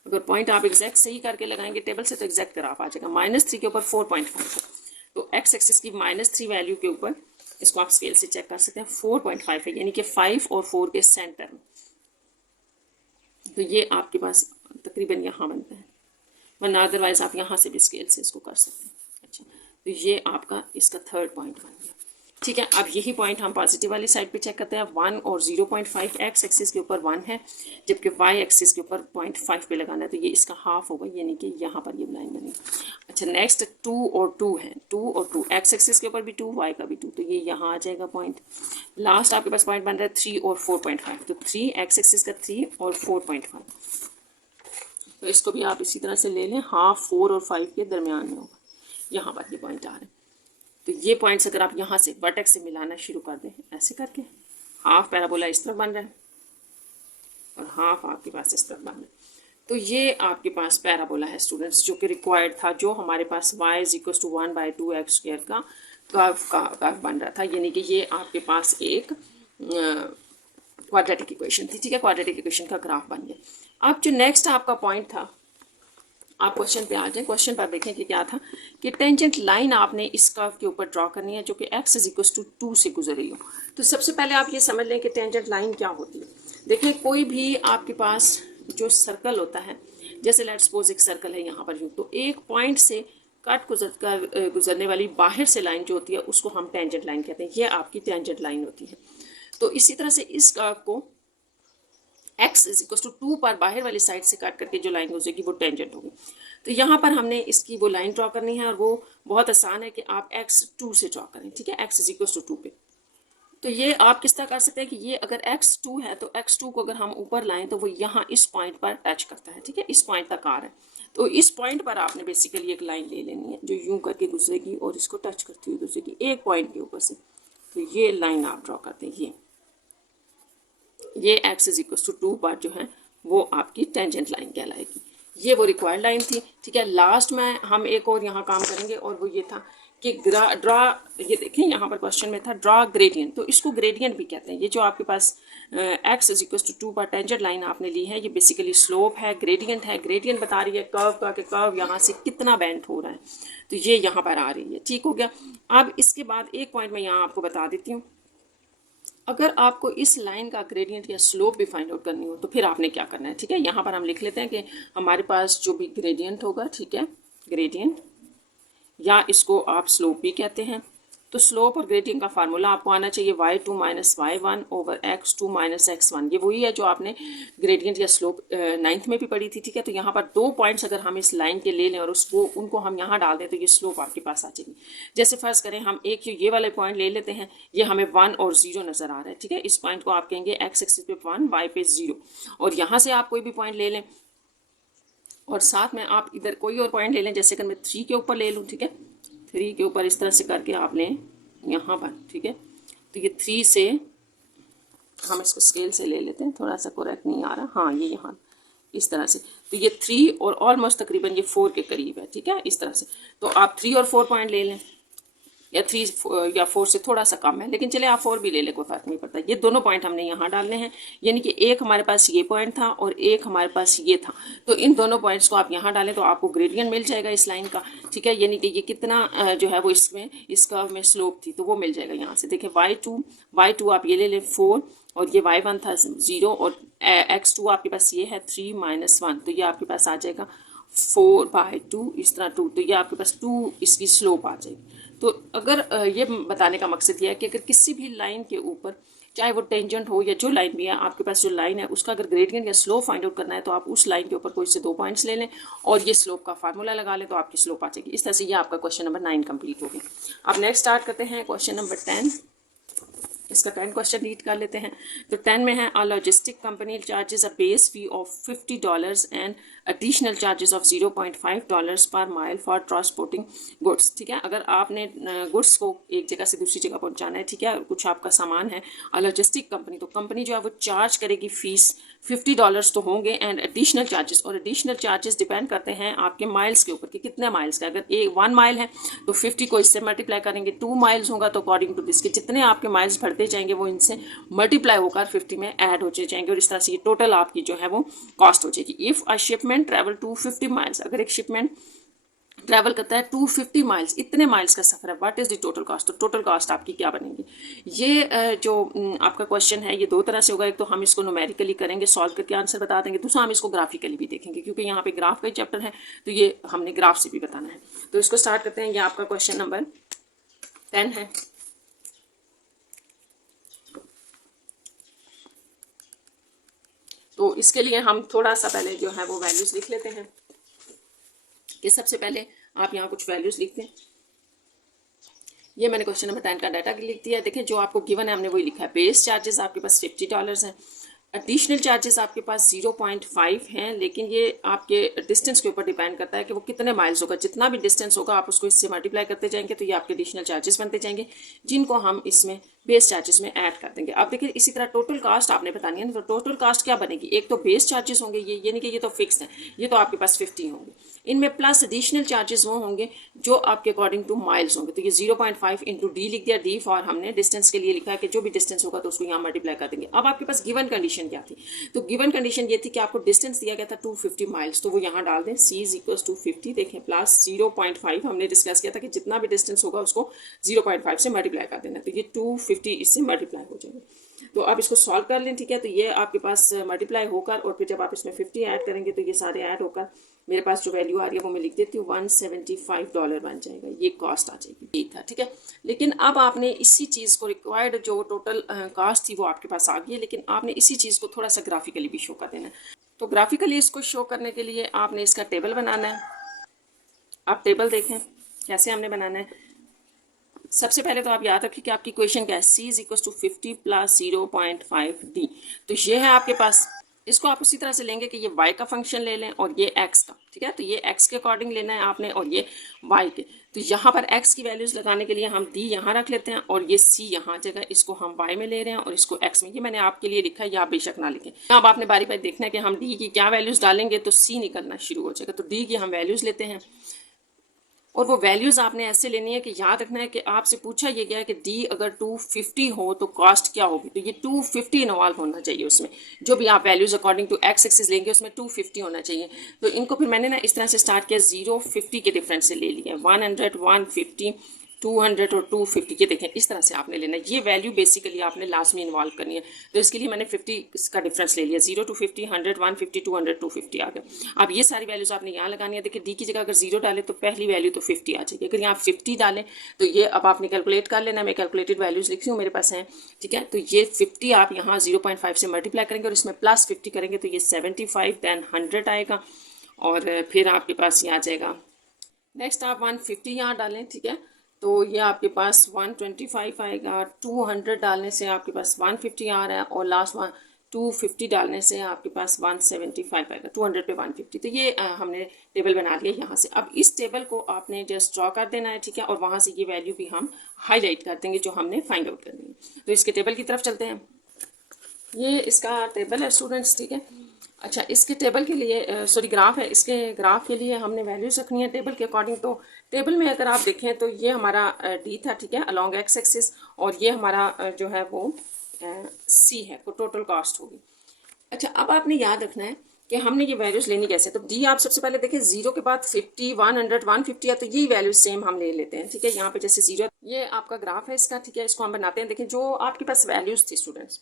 अगर पॉइंट आप एग्जैक्ट सही करके लगाएंगे टेबल से तो एग्जैक्ट ग्राफ आ जाएगा। -3 के ऊपर 4.5 है तो एक्स एक्सिस की -3 वैल्यू के ऊपर इसको आप स्केल से चेक कर सकते हैं 4.5 है, यानी कि 5 और 4 के सेंटर में। तो ये आपके पास तकरीबन यहाँ बनता है, वरना अदरवाइज आप यहाँ से भी स्केल से इसको कर सकते हैं। अच्छा, तो ये आपका इसका थर्ड पॉइंट बन गया। ठीक है, अब यही पॉइंट हम पॉजिटिव वाली साइड पे चेक करते हैं। 1 और 0.5 एक्स एक्सिस के ऊपर 1 है, जबकि वाई एक्सिस के ऊपर 0.5 पे लगाना है, तो ये इसका हाफ होगा, यानी कि यहाँ पर ये लाइन बनेगी। अच्छा, नेक्स्ट 2 और 2 है, 2 और 2 एक्स एक्सिस के ऊपर भी 2, वाई का भी 2, तो ये यहाँ आ जाएगा पॉइंट। लास्ट आपके पास पॉइंट बन रहा है 3 और 4.5, तो 3 एक्स एक्सिस का 3 और 4.5, तो इसको भी आप इसी तरह से ले लें, हाफ 4 और 5 के दरमियान में होगा, यहाँ पर ये पॉइंट आ रहे हैं। तो ये पॉइंट्स अगर आप यहाँ से वर्टेक्स से मिलाना शुरू कर दें ऐसे करके, हाफ पैराबोला इस तरफ बन रहा है और हाफ आपके पास इस तरफ बन रहा है, तो ये आपके पास पैराबोला है स्टूडेंट्स, जो कि रिक्वायर्ड था, जो हमारे पास y = 1/2x² का कर्व बन रहा था, यानी कि ये आपके पास एक क्वाड्रेटिक इक्वेशन थी। ठीक है, क्वाड्रेटिक इक्वेशन का ग्राफ बन गया। अब जो नेक्स्ट आपका पॉइंट था, आप क्वेश्चन पे आ जाए, क्वेश्चन पर देखें कि क्या था कि टेंजेंट लाइन आपने इस कर्व के ऊपर ड्रॉ करनी है जो कि x = 2 से गुजर रही हो। तो सबसे पहले आप ये समझ लें कि टेंजेंट लाइन क्या होती है। देखिए, कोई भी आपके पास जो सर्कल होता है, जैसे लेट्स सपोज एक सर्कल है यहाँ पर यूँ, तो एक पॉइंट से कट गुजरने वाली बाहर से लाइन जो होती है उसको हम टेंजेंट लाइन कहते हैं, ये आपकी टेंजेंट लाइन होती है। तो इसी तरह से इस कर्व को x = 2 पर बाहर वाली साइड से काट करके जो लाइन गुजरेगी वो टेंजेंट होगी। तो यहाँ पर हमने इसकी वो लाइन ड्रॉ करनी है, और वो बहुत आसान है कि आप x 2 से ड्रॉ करें। ठीक है, x = 2 पे, तो ये आप किस तरह कर सकते हैं कि ये अगर x 2 है, तो x 2 को अगर हम ऊपर लाएं तो वो यहाँ इस पॉइंट पर टच करता है। ठीक है, इस पॉइंट तक आ रहा है, तो इस पॉइंट पर आपने बेसिकली एक लाइन ले लेनी है जो यूं करके गुजरेगी और इसको टच करती हुई गुजरेगी एक पॉइंट के ऊपर से। तो ये लाइन आप ड्रॉ करते हैं, ये x = 2 पर जो है वो आपकी टेंजेंट लाइन कहलाएगी। ये वो रिक्वायर्ड लाइन थी। ठीक है, लास्ट में हम एक और यहाँ काम करेंगे, और वो ये था कि ड्रॉ, ये देखें यहाँ पर क्वेश्चन में था ड्रॉ ग्रेडियंट, तो इसको ग्रेडियंट भी कहते हैं। ये जो आपके पास x = 2 पर टेंजेंट लाइन आपने ली है, ये बेसिकली स्लोप है, ग्रेडियंट है। ग्रेडियंट बता रही है कर्व का कि कर्व यहाँ से कितना बेंड हो रहा है, तो ये यहाँ पर आ रही है। ठीक हो गया। अब इसके बाद एक पॉइंट मैं यहाँ आपको बता देती हूँ, अगर आपको इस लाइन का ग्रेडियंट या स्लोप भी फाइंड आउट करनी हो तो फिर आपने क्या करना है। ठीक है, यहाँ पर हम लिख लेते हैं कि हमारे पास जो भी ग्रेडियंट होगा, ठीक है, ग्रेडियंट या इसको आप स्लोप भी कहते हैं, तो स्लोप और ग्रेडियंट का फार्मूला आपको आना चाहिए y2 - y1 / x2 - x1। ये वही है जो आपने ग्रेडियंट या स्लोप 9th में भी पढ़ी थी। ठीक है, तो यहाँ पर 2 पॉइंट्स अगर हम इस लाइन के ले लें और उनको हम यहाँ डाल दें तो ये स्लोप आपके पास आ जाएगी। जैसे फर्ज करें हम एक ये वाले पॉइंट ले लेते हैं, ये हमें 1 और 0 नज़र आ रहा है। ठीक है, इस पॉइंट को आप कहेंगे x एक्सिस पे 1, y पे 0, और यहाँ से आप कोई भी पॉइंट ले लें और साथ में आप इधर कोई और पॉइंट ले लें, जैसे अगर मैं 3 के ऊपर ले लूँ। ठीक है, 3 के ऊपर इस तरह से करके आपने यहाँ पर, ठीक है, तो ये 3 से हम इसको स्केल से ले लेते हैं, थोड़ा सा करेक्ट नहीं आ रहा, हाँ ये यहाँ इस तरह से, तो ये 3 और ऑलमोस्ट तकरीबन ये 4 के करीब है। ठीक है, इस तरह से, तो आप 3 और 4 पॉइंट ले लें, या 3 या 4 से थोड़ा सा कम है, लेकिन चले आप 4 भी ले लें, कोई फर्क नहीं पड़ता। ये दोनों पॉइंट हमने यहाँ डालने हैं, यानी कि एक हमारे पास ये पॉइंट था और एक हमारे पास ये था, तो इन दोनों पॉइंट्स को आप यहाँ डालें तो आपको ग्रेडियंट मिल जाएगा इस लाइन का। ठीक है, यानी कि ये कितना जो है वो इसमें इस कर्व में स्लोप थी, तो वो मिल जाएगा यहाँ से। देखिए y2 आप ये ले लें 4, और ये y1 था 0, और x2 आपके पास ये है 3 - 1, तो ये आपके पास आ जाएगा 4/2, इस तरह 2, तो ये आपके पास 2 इसकी स्लोप आ जाएगी। तो अगर ये बताने का मकसद ये है कि अगर किसी भी लाइन के ऊपर, चाहे वो टेंजेंट हो या जो लाइन भी है, आपके पास जो लाइन है उसका अगर ग्रेडियंट या स्लोप फाइंड आउट करना है तो आप उस लाइन के ऊपर कोई से 2 पॉइंट्स ले लें और ये स्लोप का फार्मूला लगा लें, तो आपकी स्लोप आ जाएगी। इस तरह से ये आपका क्वेश्चन नंबर 9 कंप्लीट हो गया। अब नेक्स्ट स्टार्ट करते हैं क्वेश्चन नंबर 10। इसका 10 क्वेश्चन रीड कर लेते हैं। तो 10 में है, अ logistic company charges a base fee of $50 and additional charges of $0.5 per mile for transporting goods. ठीक है, अगर आपने गुड्स को एक जगह से दूसरी जगह पहुंचाना है, ठीक है, कुछ आपका सामान है, अ लॉजिस्टिक कंपनी, तो कंपनी जो है वो चार्ज करेगी फीस $50 तो होंगे, एंड एडिशनल चार्जेस, और एडिशनल चार्जेस डिपेंड करते हैं आपके माइल्स के ऊपर कि कितने माइल्स का। अगर 1 माइल है तो 50 को इससे मल्टीप्लाई करेंगे, 2 माइल्स होगा तो अकॉर्डिंग टू दिस के जितने आपके माइल्स बढ़ते जाएंगे वो इनसे मल्टीप्लाई होकर 50 में ऐड होते जाएंगे, और इस तरह से ये टोटल आपकी जो है वो कॉस्ट हो जाएगी। If a shipment travel to 50 miles, अगर एक शिपमेंट ट्रैवल करता है 250 माइल्स, इतने माइल्स का सफ़र है, what is the total cost. तो टोटल कॉस्ट आपकी क्या बनेगी। ये जो आपका क्वेश्चन है ये दो तरह से होगा। एक तो हम इसको न्यूमेरिकली करेंगे, सॉल्व करके आंसर बता देंगे, दूसरा हम इसको ग्राफिकली भी देखेंगे, क्योंकि यहाँ पे ग्राफ का ही चैप्टर है तो ये हमने ग्राफ से भी बताना है। तो इसको स्टार्ट करते हैं। ये आपका क्वेश्चन नंबर 10 है। तो इसके लिए हम थोड़ा सा पहले जो है वो वैल्यूज़ लिख लेते हैं कि सबसे पहले आप यहाँ कुछ वैल्यूज़ लिखते हैं। ये मैंने क्वेश्चन नंबर 10 का डाटा लिख दिया है। देखें जो आपको गिवन है हमने वही लिखा है। बेस चार्जेस आपके पास $50 हैं, एडिशनल चार्जेस आपके पास 0.5 हैं, लेकिन ये आपके डिस्टेंस के ऊपर डिपेंड करता है कि वो कितने माइल्स होगा। जितना भी डिस्टेंस होगा आप उसको इससे मल्टीप्लाई करते जाएंगे तो ये आपके एडिशनल चार्जेस बनते जाएंगे, जिनको हम इसमें बेस चार्जेस में ऐड कर देंगे। अब देखिए इसी तरह टोटल कास्ट आपने बतानी है ना, तो टोटल कास्ट क्या बनेगी। एक तो बेस चार्जेस होंगे, ये नहीं कि ये तो फिक्स है, ये तो आपके पास 50 होंगे, इनमें प्लस एडिशनल चार्जेस वो होंगे जो आपके अकॉर्डिंग टू माइल्स होंगे। तो ये 0.5 इंटू डी लिख दिया। डी फॉर हमने डिस्टेंस के लिए लिखा है कि जो भी डिस्टेंस होगा तो उसको यहाँ मल्टीप्लाई कर देंगे। अब आपके पास गिवन कंडीशन क्या थी, तो गिवन कंडीशन ये थी कि आपको डिस्टेंस दिया गया था 250 माइल्स, तो वो यहाँ डाल दें c इज इक्वल टू 50। देखें प्लस 0.5 हमने डिस्कस किया था कि जितना भी डिस्टेंस होगा उसको 0.5 से मल्टीप्लाई कर देना, तो ये 250 इससे मल्टीप्लाई हो जाएगा। तो आप इसको सॉल्व कर लें, ठीक है। तो ये आपके पास मल्टीप्लाई होकर और फिर जब आप इसमें 50 ऐड करेंगे तो ये सारे ऐड होकर मेरे पास जो वैल्यू आ रही है वो मैं लिख देती हूँ, $175 बन जाएगा, ये कॉस्ट आ जाएगी। ठीक था, ठीक है। लेकिन अब आपने इसी चीज़ को रिक्वायर्ड जो टोटल कॉस्ट थी वो आपके पास आ गई है, लेकिन आपने इसी चीज़ को थोड़ा सा ग्राफिकली भी शो कर देना है। तो ग्राफिकली इसको शो करने के लिए आपने इसका टेबल बनाना है। आप टेबल देखें कैसे हमने बनाना है। सबसे पहले तो आप याद रखिए कि आपकी इक्वेशन क्या है, c is equal to 50 plus 0.5 d। तो ये है आपके पास। इसको आप उसी तरह से लेंगे कि ये y का फंक्शन ले लें और ये x का, ठीक है। तो ये x के अकॉर्डिंग लेना है आपने और ये y के। तो यहाँ पर x की वैल्यूज़ लगाने के लिए हम d यहाँ रख लेते हैं और ये c यहाँ जगह, इसको हम y में ले रहे हैं और इसको x में। ये मैंने आपके लिए लिखा है, या बेशक ना लिखें। अब आपने बारी बारी देखना है कि हम d की क्या वैल्यूज़ डालेंगे तो c निकलना शुरू हो जाएगा। तो d की हम वैल्यूज़ लेते हैं और वो वैल्यूज़ आपने ऐसे लेनी है कि याद रखना है कि आपसे पूछा ये गया है कि डी अगर 250 हो तो कॉस्ट क्या होगी। तो ये 250 इन्वॉल्व होना चाहिए उसमें, जो भी आप values according to x axis लेंगे उसमें 250 होना चाहिए। तो इनको फिर मैंने ना इस तरह से स्टार्ट किया, 0-50 के डिफरेंस से ले लिया, 100, 150, 200 और 250। ये देखें इस तरह से आपने लेना है। ये वैल्यू बेसिकली आपने लास्ट में इन्वॉल्व करनी है। तो इसके लिए मैंने 50 का डिफरेंस ले लिया, 0 to 50, 100, 150, 200, 250 आ गया। अब ये सारी वैल्यूज़ आपने यहाँ लगानी है। देखिए डी की जगह अगर 0 डालें तो पहली वैल्यू तो 50 आ जाएगी। अगर यहाँ 50 डालें तो ये अब आपने कैलकुलेट कर लेना। मैं कैलकुलेटेड वैल्यूज़ लिखी हूँ, मेरे पास हैं, ठीक है। तो ये 50 आप यहाँ 0.5 से मल्टीप्लाई करेंगे और इसमें प्लस 50 करेंगे तो ये 75, देन 100 आएगा और फिर आपके पास ये आ जाएगा। नेक्स्ट आप 150 यहाँ डालें, ठीक है। तो ये आपके पास 125 आएगा। 200 डालने से आपके पास 150 आ रहा है और लास्ट 250 डालने से आपके पास 175 आएगा। 200 पे 150। तो ये हमने टेबल बना लिया यहाँ से। अब इस टेबल को आपने जस्ट ड्रॉ कर देना है, ठीक है। और वहाँ से ये वैल्यू भी हम हाईलाइट कर देंगे जो हमने फाइंड आउट करनी है। तो इसके टेबल की तरफ चलते हैं। ये इसका टेबल है स्टूडेंट्स, ठीक है। अच्छा, इसके टेबल के लिए सॉरी ग्राफ है, इसके ग्राफ के लिए हमने वैल्यूज रखनी है टेबल के अकॉर्डिंग। तो टेबल में अगर आप देखें तो ये हमारा डी था, ठीक है, अलॉन्ग एक्स एक्सिस, और ये हमारा जो है वो सी है, तो टोटल कॉस्ट होगी। अच्छा, अब आपने याद रखना है कि हमने ये वैल्यूज लेनी कैसे। तो डी आप सबसे पहले देखें, 0 के बाद 50, 100, 150 है, तो यही वैल्यूज सेम हम ले लेते हैं, ठीक है। यहाँ पे जैसे 0, ये आपका ग्राफ है इसका, ठीक है। इसको हम बनाते हैं। देखें जो आपके पास वैल्यूज थी स्टूडेंट्स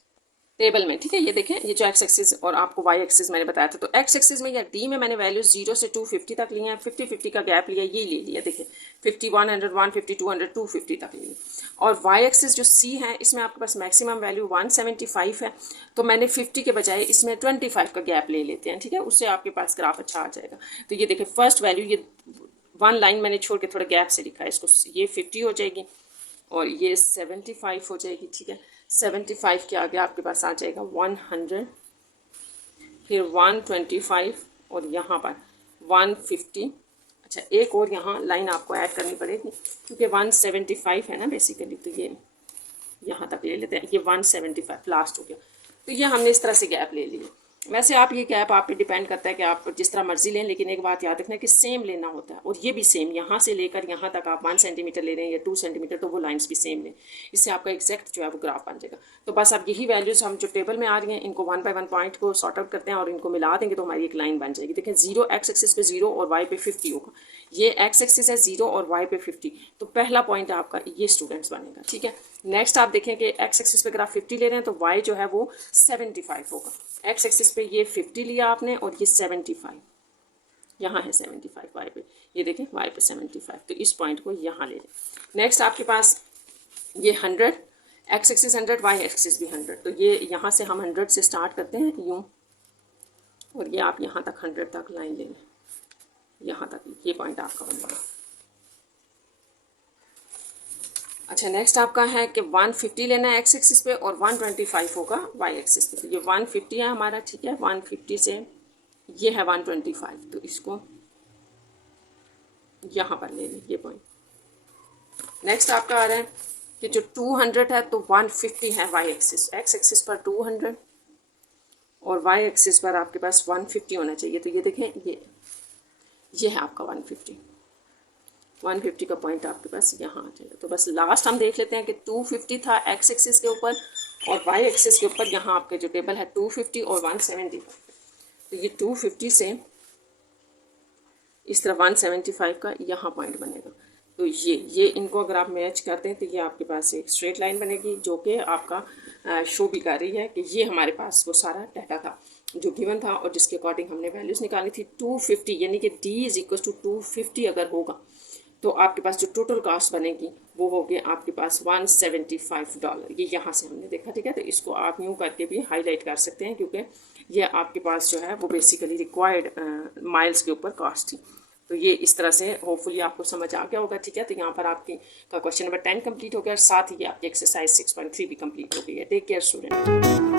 टेबल में, ठीक है। ये देखें, ये जो एक्स एक्सिस और आपको वाई एक्सिस मैंने बताया था। तो एक्स एक्सिस में या डी में मैंने वैल्यूज 0 से 250 तक लिए हैं। 50-50 का गैप लिया, ये ले लिया। देखिए 50, 100, 150, 200, 250 तक लिए। और वाई एक्सिस जो सी है इसमें आपके पास मैक्सिमम वैल्यू 175 है। तो मैंने 50 के बजाय इसमें 25 का गैप ले लेते हैं, ठीक है। उससे आपके पास ग्राफ अच्छा आ जाएगा। तो ये देखिए फर्स्ट वैल्यू, ये 1 लाइन मैंने छोड़ के थोड़ा गैप से लिखा है इसको। ये 50 हो जाएगी और ये 75 हो जाएगी, ठीक है। 75 के आगे आपके पास आ जाएगा 100, फिर 125 और यहाँ पर 150। अच्छा, एक और यहाँ लाइन आपको ऐड करनी पड़ेगी क्योंकि 175 है ना बेसिकली। तो ये यहाँ तक ले लेते हैं, ये 175 लास्ट हो गया। तो ये हमने इस तरह से गैप ले लिया। वैसे आप ये गैप आप पे डिपेंड करता है कि आप जिस तरह मर्जी लें, लेकिन एक बात याद रखना कि सेम लेना होता है। और ये भी सेम, यहाँ से लेकर यहाँ तक आप 1 सेंटीमीटर ले रहे हैं या 2 सेंटीमीटर, तो वो लाइंस भी सेम लें, इससे आपका एग्जैक्ट जो है वो ग्राफ बन जाएगा। तो बस अब यही वैल्यूज़ हम जो टेबल में आ रही हैं इनको 1 बाय 1 पॉइंट को सॉर्ट आउट करते हैं और इनको मिला देंगे तो हमारी एक लाइन बन जाएगी। देखिए 0 एक्स एक्सिस पे 0 और वाई पे 50 होगा, ये एक्स एक्सिस है 0 और वाई पे 50, तो पहला पॉइंट आपका ये स्टूडेंट्स बनेगा। ठीक है, नेक्स्ट आप देखें कि एक्स एक्सिस पे अगर आप 50 ले रहे हैं तो वाई जो है वो 75 होगा। एक्स एक्सिस पे ये 50 लिया आपने और ये 75, यहाँ है 75 वाई पे, ये देखें वाई पे 75, तो इस पॉइंट को यहाँ ले लें। नेक्स्ट आपके पास ये 100, एक्स एक्सिस 100, वाई एक्सिस भी 100, तो ये यहाँ से हम 100 से स्टार्ट करते हैं यूँ, और ये आप यहाँ तक 100 तक लाइन ले लें, यहाँ तक ये पॉइंट आपका बनेगा। अच्छा, नेक्स्ट आपका है कि 150 लेना है एक्स एक्सिस पे और 125 होगा वाई एक्सिस पे, तो ये 150 है हमारा। ठीक है, 150 से ये है 125, तो इसको यहाँ पर ले लें ये पॉइंट। नेक्स्ट आपका आ रहा है कि जो 200 है तो 150 है वाई एक्सिस, एक्स एक्सिस पर 200 और वाई एक्सिस पर आपके पास 150 होना चाहिए। तो ये देखें ये है आपका 150 का पॉइंट आपके पास यहाँ आ जाएगा। तो बस लास्ट हम देख लेते हैं कि 250 था एक्स एक्सिस के ऊपर और वाई एक्सिस के ऊपर, यहाँ आपके जो टेबल है 250 और 175, तो ये 250 से इस तरह 175 का यहाँ पॉइंट बनेगा। तो ये इनको अगर आप मैच करते हैं तो ये आपके पास एक स्ट्रेट लाइन बनेगी जो कि आपका शो भी कर रही है कि ये हमारे पास वो सारा डाटा था जो गिवन था और जिसके अकॉर्डिंग हमने वैल्यूज़ निकाली थी। 250 यानी कि D इज इक्वल टू 250 अगर होगा तो आपके पास जो टोटल कास्ट बनेगी वो होगी आपके पास $175, ये यहाँ से हमने देखा। ठीक है, तो इसको आप यूँ करके भी हाईलाइट कर सकते हैं क्योंकि ये आपके पास जो है वो बेसिकली रिक्वायर्ड माइल्स के ऊपर कास्ट थी। तो ये इस तरह से होपफुली आपको समझ आ गया होगा। ठीक है, तो यहाँ पर आपकी का क्वेश्चन नंबर 10 कंप्लीट हो गया और साथ ही आपकी एक्सरसाइज 6.3 भी कंप्लीट हो गई है। Take care student.